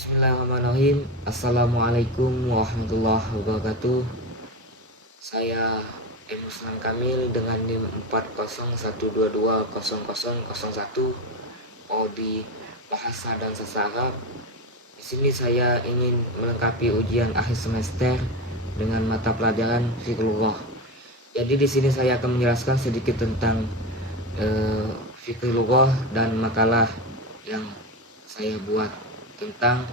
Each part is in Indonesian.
Bismillahirrahmanirrahim. Assalamualaikum warahmatullahi wabarakatuh. Saya M. Ruslan Kamil dengan NIM 4012200001 Prodi Bahasa dan Sastra Arab. Di sini saya ingin melengkapi ujian akhir semester dengan mata pelajaran Fiqhul. Jadi di sini saya akan menjelaskan sedikit tentang Fiqhul dan makalah yang saya buat tentang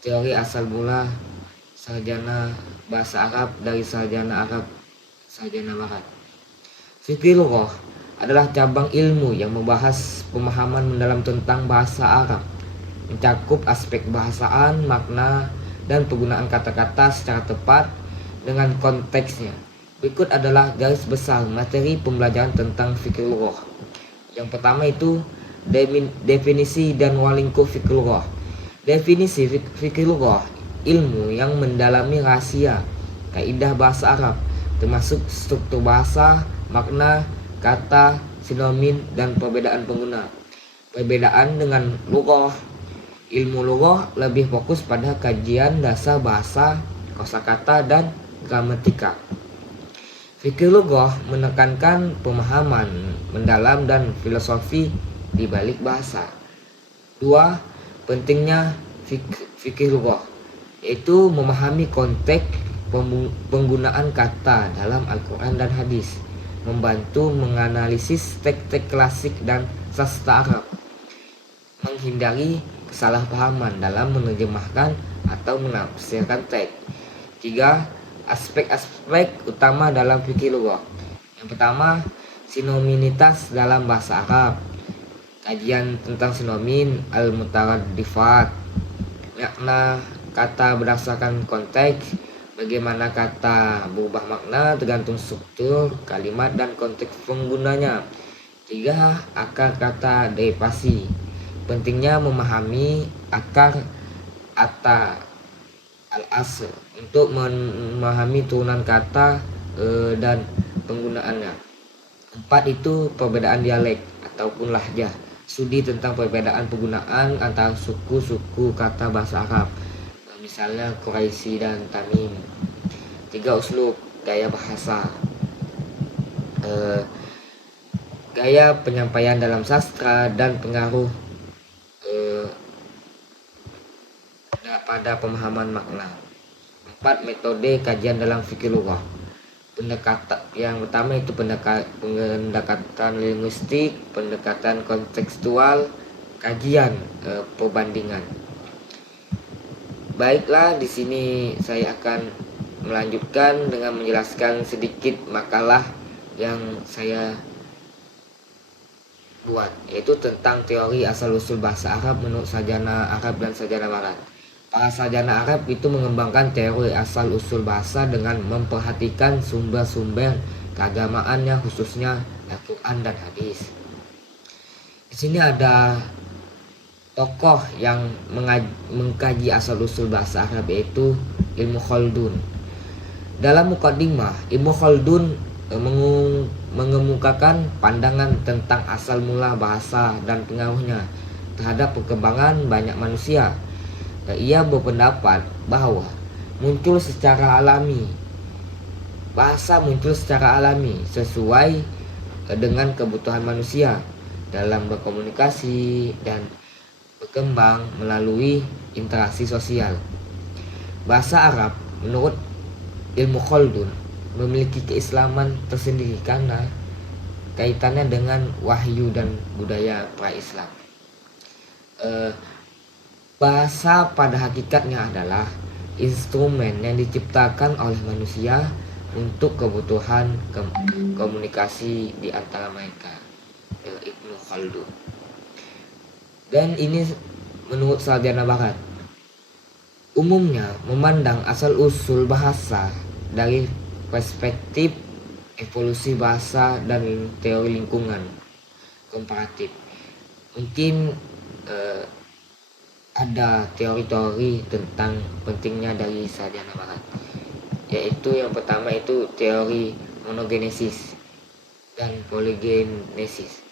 teori asal mula sarjana bahasa Arab dari sarjana Arab sarjana Barat. Fikih lughah adalah cabang ilmu yang membahas pemahaman mendalam tentang bahasa Arab, mencakup aspek bahasaan, makna, dan penggunaan kata-kata secara tepat dengan konteksnya. Berikut adalah garis besar materi pembelajaran tentang fikih lughah. Yang pertama itu definisi dan walingkup fikih lughah. Definisi fikih lughah, ilmu yang mendalami rahasia kaidah bahasa Arab, termasuk struktur bahasa, makna, kata, sinonim, dan perbedaan pengguna. Perbedaan dengan lughah, ilmu lughah lebih fokus pada kajian dasar bahasa, kosakata, dan gramatika. Fikih lughah menekankan pemahaman mendalam dan filosofi di balik bahasa. 2. Pentingnya fikih lughah, yaitu memahami konteks penggunaan kata dalam Al-Quran dan hadis, membantu menganalisis teks-teks klasik dan sastra Arab, menghindari kesalahpahaman dalam menerjemahkan atau menafsirkan teks. 3. Aspek-aspek utama dalam fikih lughah. Yang pertama, sinonimitas dalam bahasa Arab. Kajian tentang sinonim al-mutaradifat, makna kata berdasarkan konteks, bagaimana kata berubah makna tergantung struktur kalimat dan konteks penggunanya. 3. Akar kata derivasi. Pentingnya memahami akar atau al-asl untuk memahami turunan kata dan penggunaannya. 4. Itu perbedaan dialek ataupun lahjah. Studi tentang perbedaan penggunaan antara suku-suku kata bahasa Arab, misalnya Quraisy dan Tamim. 3. Uslub, gaya bahasa. Gaya penyampaian dalam sastra dan pengaruh pada pemahaman makna. 4. Metode kajian dalam fikih lughah. Pendekatan yang pertama itu pendekatan linguistik, pendekatan kontekstual, kajian perbandingan. Baiklah, di sini saya akan melanjutkan dengan menjelaskan sedikit makalah yang saya buat, yaitu tentang teori asal-usul bahasa Arab menurut sarjana Arab dan sarjana Barat. Para sarjana Arab itu mengembangkan teori asal-usul bahasa dengan memperhatikan sumber-sumber keagamaannya, khususnya Al-Quran dan hadis. Di sini ada tokoh yang mengkaji asal-usul bahasa Arab, yaitu Ibnu Khaldun. Dalam Muqaddimah, Ibnu Khaldun mengemukakan pandangan tentang asal mula bahasa dan pengaruhnya terhadap perkembangan banyak manusia. Ia berpendapat bahwa bahasa muncul secara alami sesuai dengan kebutuhan manusia dalam berkomunikasi dan berkembang melalui interaksi sosial. Bahasa Arab menurut Ibnu Khaldun memiliki keislaman tersendiri karena kaitannya dengan wahyu dan budaya pra-Islam. Bahasa pada hakikatnya adalah instrumen yang diciptakan oleh manusia untuk kebutuhan komunikasi di antara mereka. Ibnu Khaldun. Dan ini menurut sarjana Barat. Umumnya memandang asal-usul bahasa dari perspektif evolusi bahasa dan teori lingkungan komparatif. Mungkin ada teori-teori tentang pentingnya dari sarjana Barat, yaitu yang pertama itu teori monogenesis dan poligenesis.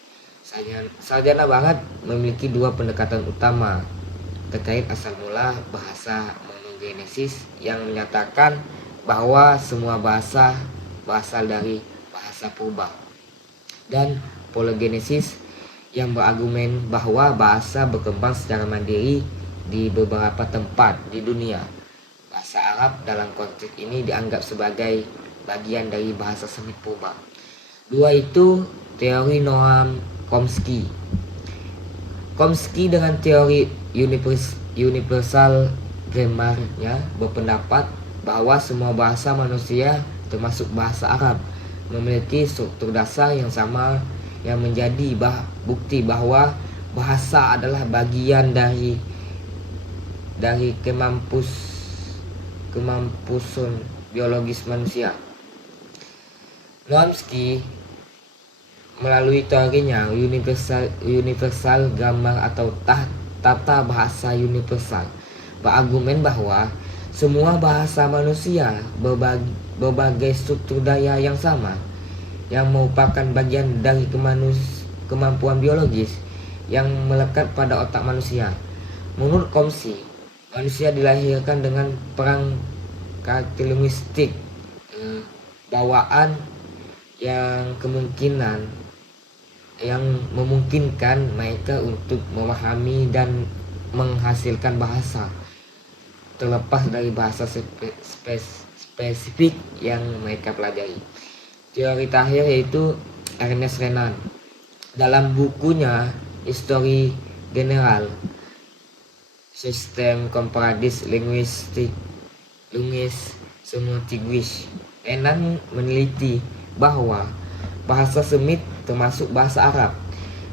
Sarjana Barat memiliki dua pendekatan utama terkait asal mula bahasa monogenesis yang menyatakan bahwa semua bahasa berasal dari bahasa purba, dan polygenesis yang berargumen bahwa bahasa berkembang secara mandiri di beberapa tempat di dunia. Bahasa Arab dalam konteks ini dianggap sebagai bagian dari bahasa Semit purba. Dua itu teori Noam Chomsky. Chomsky dengan teori universal grammarnya berpendapat bahwa semua bahasa manusia termasuk bahasa Arab memiliki struktur dasar yang sama, yang menjadi bukti bahwa bahasa adalah bagian dari kemampuan biologis manusia. Chomsky melalui teorinya universal grammar atau tata bahasa universal berargumen bahwa semua bahasa manusia berbagai struktur daya yang sama, yang merupakan bagian dari kemampuan biologis yang melekat pada otak manusia. Menurut Chomsky, manusia dilahirkan dengan perang karakteristik bawaan yang memungkinkan mereka untuk memahami dan menghasilkan bahasa, terlepas dari bahasa spesifik yang mereka pelajari. Teori terakhir yaitu Ernest Renan dalam bukunya Histoire Générale Système Comparatif Linguistique Semontiguish. Renan meneliti bahwa bahasa Semit termasuk bahasa Arab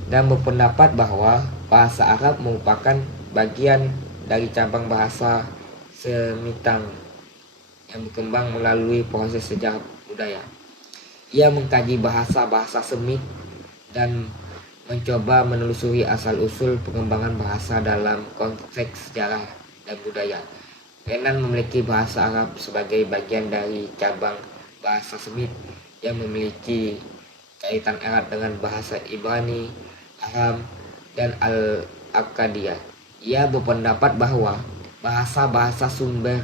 dan berpendapat bahwa bahasa Arab merupakan bagian dari cabang bahasa Semitang yang berkembang melalui proses sejarah budaya. Ia mengkaji bahasa-bahasa Semit dan mencoba menelusuri asal-usul pengembangan bahasa dalam konteks sejarah dan budaya. Renan memiliki bahasa Arab sebagai bagian dari cabang bahasa Semit yang memiliki kaitan erat dengan bahasa Ibrani, Aram, dan Al-Akkadiyah. Ia berpendapat bahwa bahasa-bahasa sumber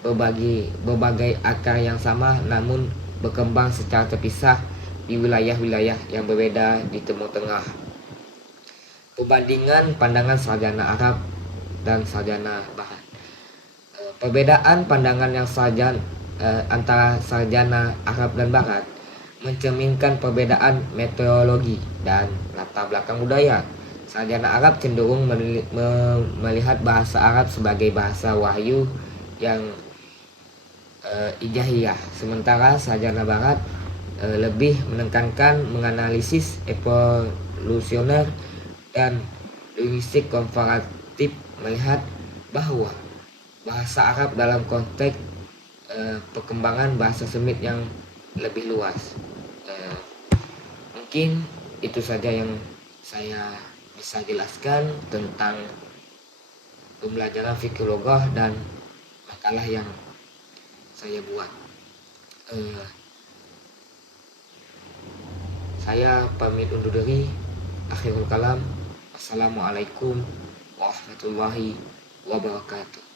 berbagai akar yang sama namun berkembang secara terpisah di wilayah-wilayah yang berbeda di Timur Tengah. Perbandingan pandangan sarjana Arab dan sarjana Barat. Perbedaan pandangan yang antara sarjana Arab dan Barat mencerminkan perbedaan metodologi dan latar belakang budaya. Sarjana Arab cenderung melihat bahasa Arab sebagai bahasa wahyu yang ijahiyah, sementara sarjana Barat lebih menekankan menganalisis evolusioner dan linguistik komparatif, melihat bahwa bahasa Arab dalam konteks perkembangan bahasa Semit yang lebih luas. Mungkin itu saja yang saya bisa jelaskan tentang pembelajaran fikih logah dan makalah yang saya buat. Saya pamit undur diri. Akhirul kalam. Assalamualaikum warahmatullahi wabarakatuh.